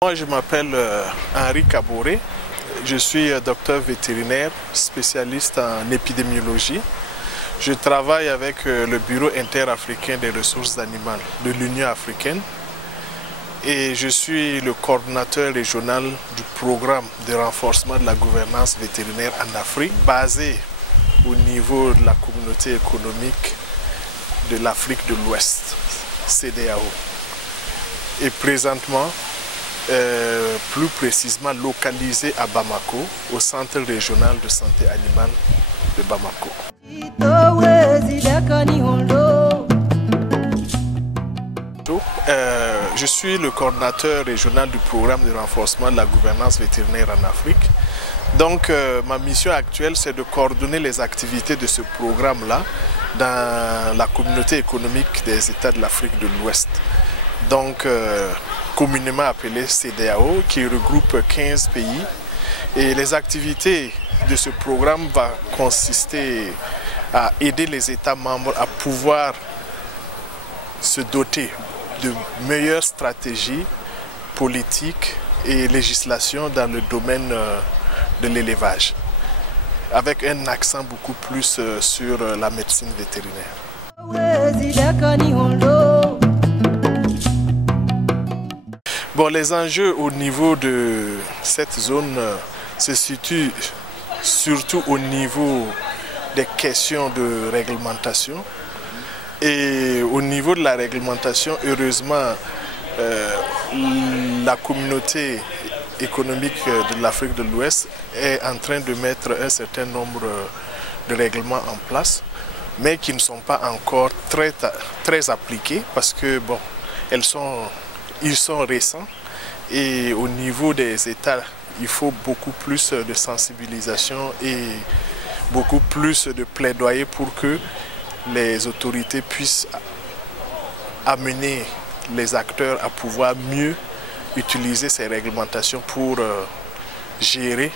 Moi, je m'appelle Henri Kaboré. Je suis docteur vétérinaire, spécialiste en épidémiologie. Je travaille avec le Bureau interafricain des ressources animales de l'Union africaine et je suis le coordonnateur régional du programme de renforcement de la gouvernance vétérinaire en Afrique, basé au niveau de la communauté économique de l'Afrique de l'Ouest, CEDEAO. Et présentement, plus précisément localisé à Bamako, au Centre régional de santé animale de Bamako. Je suis le coordinateur régional du programme de renforcement de la gouvernance vétérinaire en Afrique. Donc ma mission actuelle, c'est de coordonner les activités de ce programme-là dans la communauté économique des États de l'Afrique de l'Ouest. Donc communément appelé CEDEAO, qui regroupe 15 pays. Et les activités de ce programme vont consister à aider les États membres à pouvoir se doter de meilleures stratégies politiques et législations dans le domaine de l'élevage, avec un accent beaucoup plus sur la médecine vétérinaire. Bon, les enjeux au niveau de cette zone se situent surtout au niveau des questions de réglementation. Et au niveau de la réglementation, heureusement, la communauté économique de l'Afrique de l'Ouest est en train de mettre un certain nombre de règlements en place, mais qui ne sont pas encore très appliqués parce que bon, ils sont récents et au niveau des États, il faut beaucoup plus de sensibilisation et beaucoup plus de plaidoyer pour que les autorités puissent amener les acteurs à pouvoir mieux utiliser ces réglementations pour gérer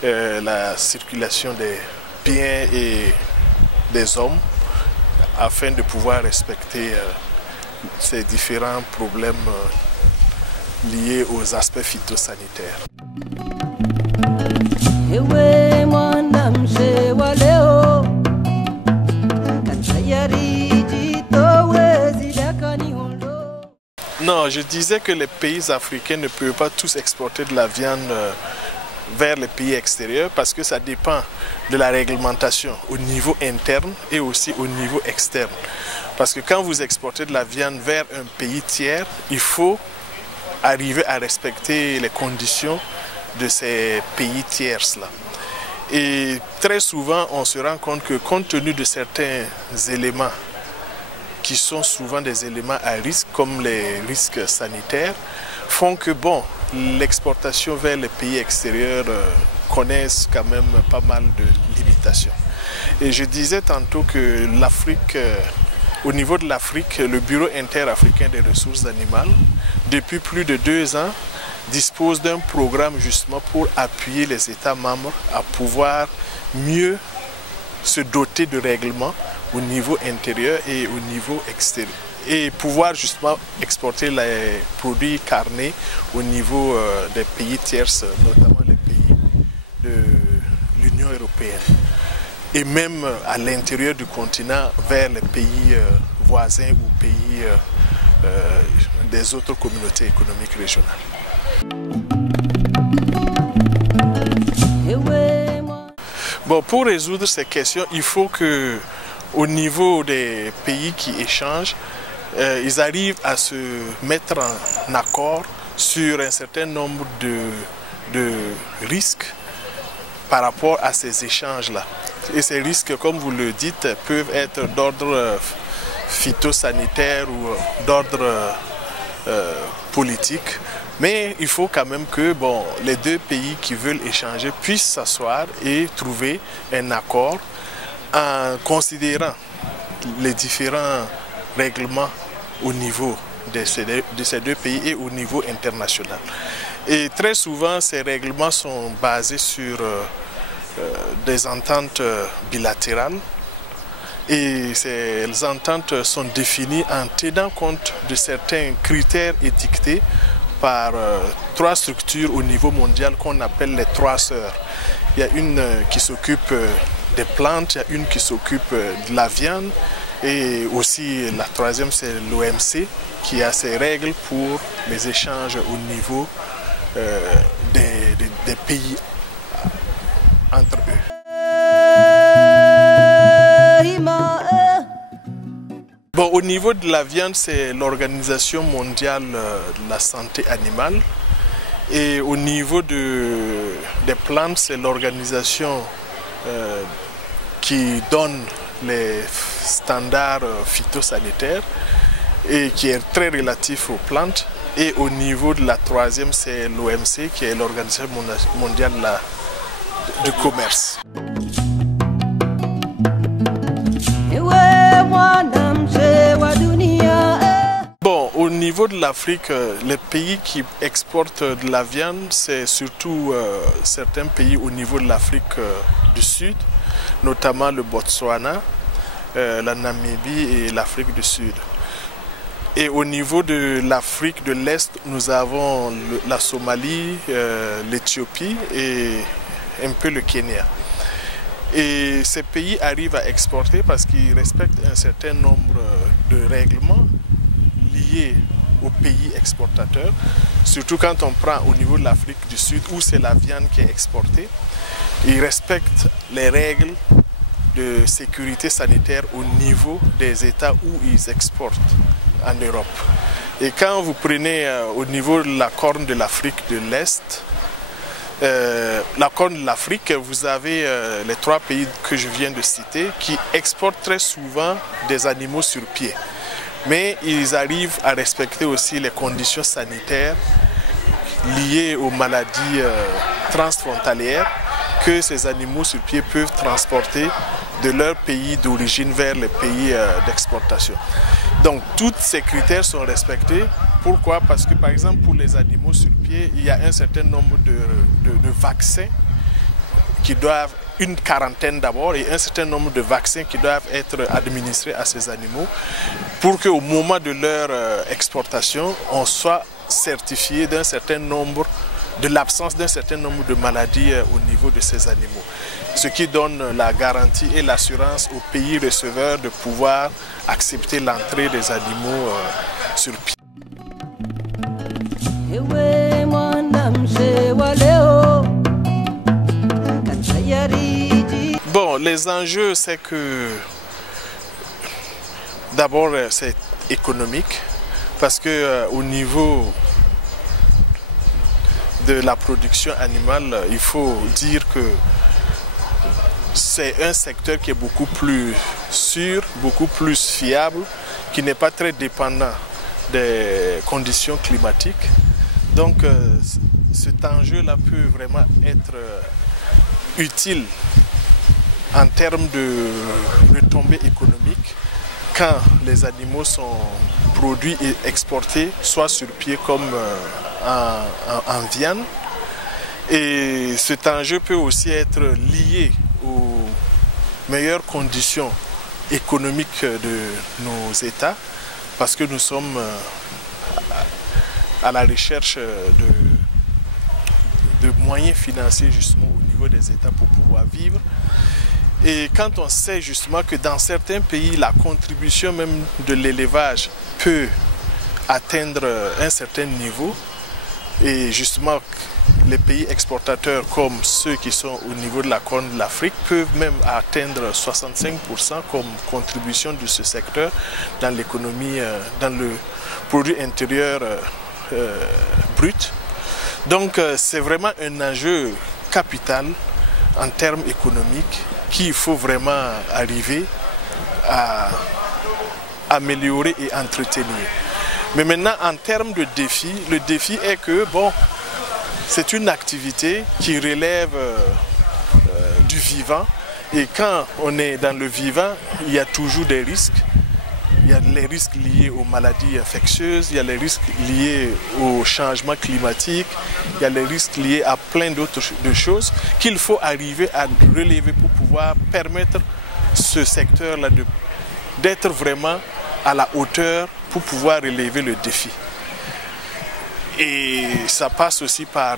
la circulation des biens et des hommes afin de pouvoir respecter ces différents problèmes liés aux aspects phytosanitaires. Non, je disais que les pays africains ne peuvent pas tous exporter de la viande vers les pays extérieurs parce que ça dépend de la réglementation au niveau interne et aussi au niveau externe. Parce que quand vous exportez de la viande vers un pays tiers, il faut arriver à respecter les conditions de ces pays tiers-là. Et très souvent, on se rend compte que compte tenu de certains éléments qui sont souvent des éléments à risque, comme les risques sanitaires, font que bon, l'exportation vers les pays extérieurs connaissent quand même pas mal de limitations. Et je disais tantôt que l'Afrique, au niveau de l'Afrique, le Bureau interafricain des ressources animales, depuis plus de 2 ans, dispose d'un programme justement pour appuyer les États membres à pouvoir mieux se doter de règlements au niveau intérieur et au niveau extérieur et pouvoir justement exporter les produits carnés au niveau des pays tierces, notamment les pays de l'Union européenne et même à l'intérieur du continent vers les pays voisins ou pays des autres communautés économiques régionales. Bon, pour résoudre ces questions, il faut que au niveau des pays qui échangent, ils arrivent à se mettre en accord sur un certain nombre de risques par rapport à ces échanges-là. Et ces risques, comme vous le dites, peuvent être d'ordre phytosanitaire ou d'ordre politique, mais il faut quand même que les deux pays qui veulent échanger puissent s'asseoir et trouver un accord en considérant les différents règlements au niveau de ces deux pays et au niveau international. Et très souvent, ces règlements sont basés sur des ententes bilatérales. Et ces ententes sont définies en tenant compte de certains critères étiquetés par trois structures au niveau mondial qu'on appelle les trois sœurs. Il y a une qui s'occupe des plantes, il y a une qui s'occupe de la viande et aussi la troisième c'est l'OMC qui a ses règles pour les échanges au niveau des pays entre eux. Bon, au niveau de la viande, c'est l'Organisation mondiale de la santé animale. Et au niveau des plantes, c'est l'organisation qui donne les standards phytosanitaires et qui est très relatif aux plantes. Et au niveau de la troisième, c'est l'OMC qui est l'Organisation mondiale du commerce. Bon, au niveau de l'Afrique, les pays qui exportent de la viande, c'est surtout certains pays au niveau de l'Afrique du Sud, notamment le Botswana, la Namibie et l'Afrique du Sud. Et au niveau de l'Afrique de l'Est, nous avons la Somalie, l'Éthiopie et un peu le Kenya. Et ces pays arrivent à exporter parce qu'ils respectent un certain nombre de règlements liés aux pays exportateurs, surtout quand on prend au niveau de l'Afrique du Sud où c'est la viande qui est exportée. Ils respectent les règles de sécurité sanitaire au niveau des États où ils exportent en Europe. Et quand vous prenez au niveau de la Corne de l'Afrique de l'Est, la Corne de l'Afrique, vous avez les trois pays que je viens de citer qui exportent très souvent des animaux sur pied. Mais ils arrivent à respecter aussi les conditions sanitaires liées aux maladies transfrontalières que ces animaux sur pied peuvent transporter de leur pays d'origine vers les pays d'exportation. Donc tous ces critères sont respectés. Pourquoi? Parce que par exemple pour les animaux sur pied, il y a un certain nombre de vaccins qui doivent, une quarantaine d'abord, et un certain nombre de vaccins qui doivent être administrés à ces animaux pour qu'au moment de leur exportation, on soit certifié d'un certain nombre, de l'absence d'un certain nombre de maladies au niveau de ces animaux. Ce qui donne la garantie et l'assurance aux pays receveurs de pouvoir accepter l'entrée des animaux sur pied. Bon, les enjeux, c'est que d'abord c'est économique parce que au niveau de la production animale, il faut dire que c'est un secteur qui est beaucoup plus sûr, beaucoup plus fiable, qui n'est pas très dépendant des conditions climatiques. Donc cet enjeu-là peut vraiment être utile en termes de retombées économiques quand les animaux sont produits et exportés, soit sur pied comme en viande. Et cet enjeu peut aussi être lié aux meilleures conditions économiques de nos États, parce que nous sommes à la recherche de moyens financiers justement au niveau des États pour pouvoir vivre. Et quand on sait justement que dans certains pays, la contribution même de l'élevage peut atteindre un certain niveau, et justement les pays exportateurs comme ceux qui sont au niveau de la Corne de l'Afrique peuvent même atteindre 65% comme contribution de ce secteur dans l'économie, dans le produit intérieur brut. Donc c'est vraiment un enjeu capital en termes économiques qu'il faut vraiment arriver à améliorer et entretenir. Mais maintenant, en termes de défi, le défi est que, bon, c'est une activité qui relève du vivant. Et quand on est dans le vivant, il y a toujours des risques. Il y a les risques liés aux maladies infectieuses, il y a les risques liés au changement climatique, il y a les risques liés à plein d'autres choses qu'il faut arriver à relever pour pouvoir permettre ce secteur-là d'être vraiment à la hauteur pour pouvoir relever le défi. Et ça passe aussi par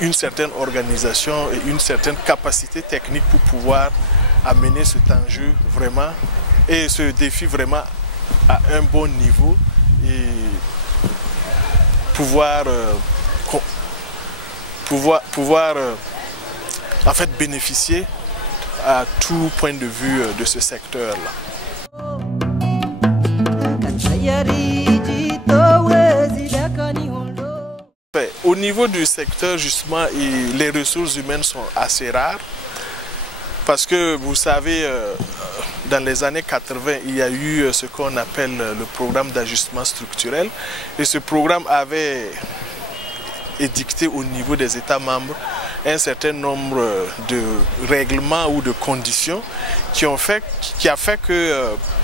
une certaine organisation et une certaine capacité technique pour pouvoir amener cet enjeu vraiment et ce défi vraiment à un bon niveau et pouvoir en fait bénéficier à tout point de vue de ce secteur-là. Au niveau du secteur, justement, les ressources humaines sont assez rares parce que vous savez, dans les années 80, il y a eu ce qu'on appelle le programme d'ajustement structurel et ce programme avait édicté au niveau des États membres un certain nombre de règlements ou de conditions qui a fait qu'il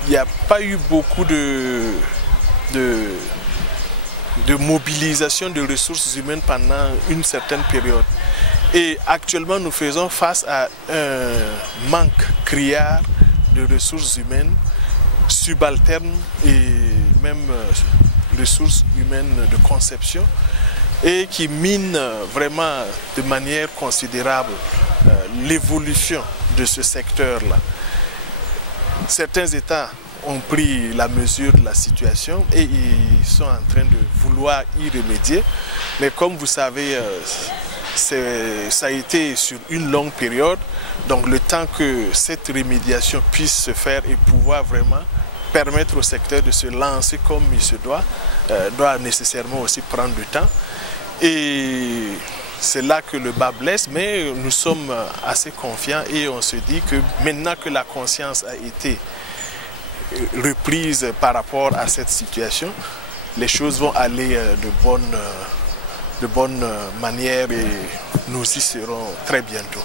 n'y a pas eu beaucoup de mobilisation de ressources humaines pendant une certaine période. Et actuellement, nous faisons face à un manque criard de ressources humaines, subalternes et même ressources humaines de conception et qui mine vraiment de manière considérable l'évolution de ce secteur-là. Certains États ont pris la mesure de la situation et ils sont en train de vouloir y remédier. Mais comme vous savez, ça a été sur une longue période. Donc le temps que cette remédiation puisse se faire et pouvoir vraiment permettre au secteur de se lancer comme il se doit nécessairement aussi prendre du temps. Et c'est là que le bas blesse, mais nous sommes assez confiants et on se dit que maintenant que la conscience a été reprise par rapport à cette situation, les choses vont aller de bonne manière et nous y serons très bientôt.